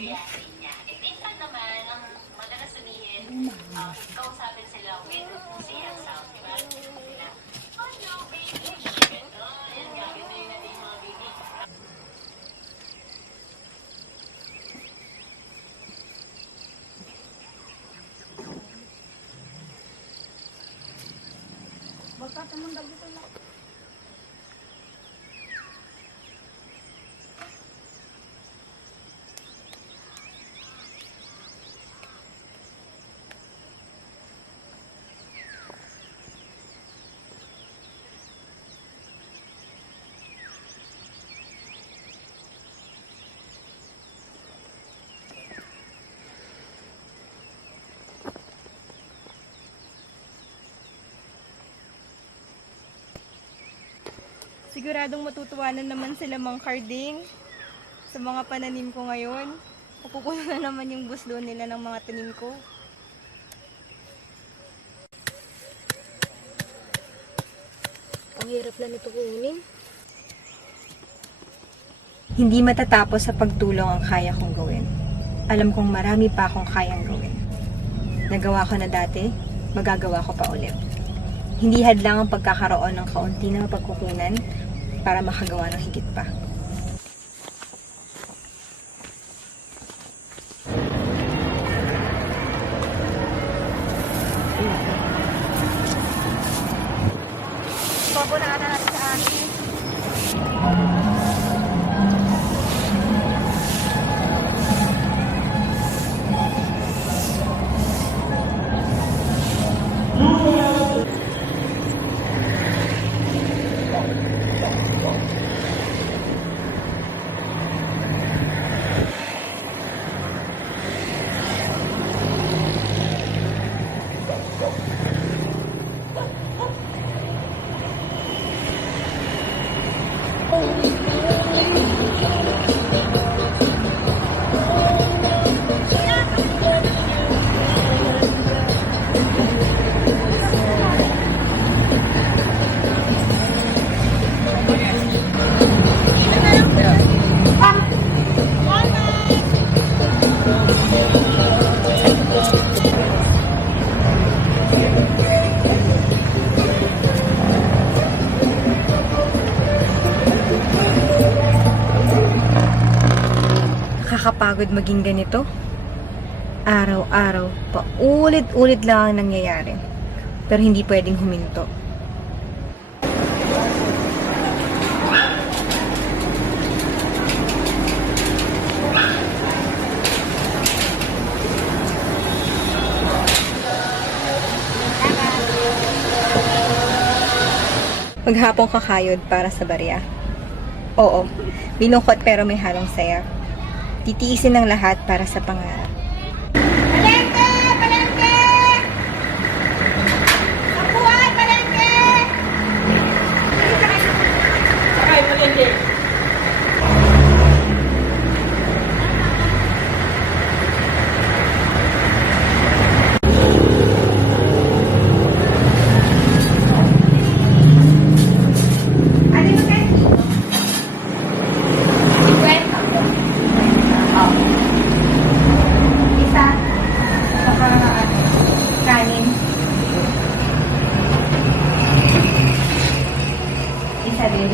nangyayari niya. Eh, minsan naman, ang madalas sabihin, kausapin sila with enthusiasm, di ba? Na, oh no, baby, ganito, yan, gagawin natin yung mga baby. Magkatamundag dito lang. Siguradong matutuwa na naman sila Mang Carding sa mga pananim ko ngayon. Pupuno na naman yung buslo nila ng mga tanim ko. Ang hirap na nito kunin. Hindi matatapos sa pagtulong ang kaya kong gawin. Alam kong marami pa akong kayang gawin. Nagawa ko na dati, magagawa ko pa ulit. Hindi hadlang ang pagkakaroon ng kaunti na mapagkukunan para makagawa ng higit pa. Papunaan na natin sa akin. Nakakapagod maging ganito. Araw-araw, paulit-ulit lang ang nangyayari. Pero hindi pwedeng huminto. Maghapong kakayod para sa barya. Oo, binukot pero may halong saya. Titiisin ng lahat para sa pangarap. Palengke! Palengke! Sabuhay! Palengke! Sakay, palengke! Isa din.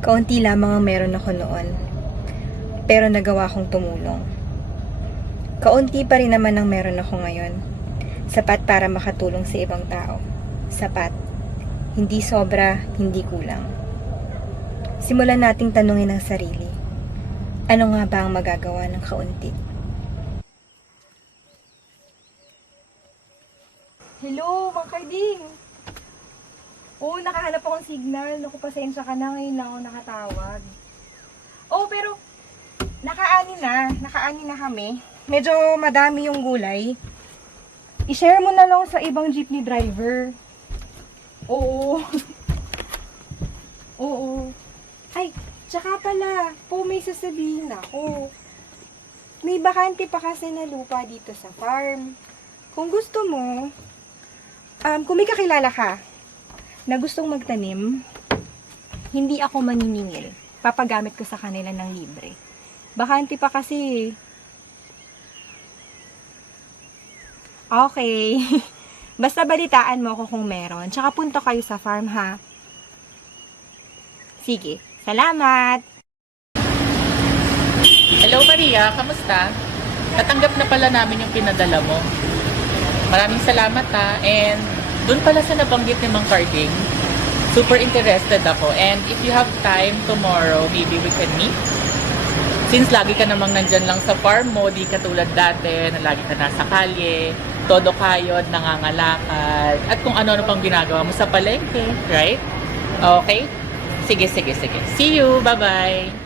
Kaunti lamang ang meron ako noon, pero nagawa kong tumulong. Kaunti pa rin naman ang meron ako ngayon, sapat para makatulong sa ibang tao. Sapat, hindi sobra, hindi kulang. Simulan nating tanungin ang sarili, ano nga ba ang magagawa ng kaunti? Hello, Mang Carding! Oo, nakahanap akong signal. Naku, pasensya ka na, ngayon lang ako nakatawag. Oo, pero nakaani na kami. Medyo madami yung gulay. I-share mo na lang sa ibang jeepney driver. Oo. Oo. Ay, tsaka pala, may sasabihin ako. May bakante pa kasi na lupa dito sa farm. Kung gusto mo, kung may kakilala ka na gustong magtanim, hindi ako maniningil. Papagamit ko sa kanila ng libre. Bakante pa kasi. Okay. Basta balitaan mo ako kung meron. Tsaka punta kayo sa farm, ha? Sige. Salamat! Hello Maria, kamusta? Natanggap na pala namin yung pinadala mo. Maraming salamat ha. And dun pala sa nabanggit ni Mang Carding, super interested ako. And if you have time tomorrow, maybe we can meet. Since lagi ka namang nandyan lang sa farm mo, di katulad dati, na lagi ka nasa kalye, todo kayod, nangangalakad, at kung ano-ano pang ginagawa mo sa palengke, right? Okay? Sige. See you. Bye-bye.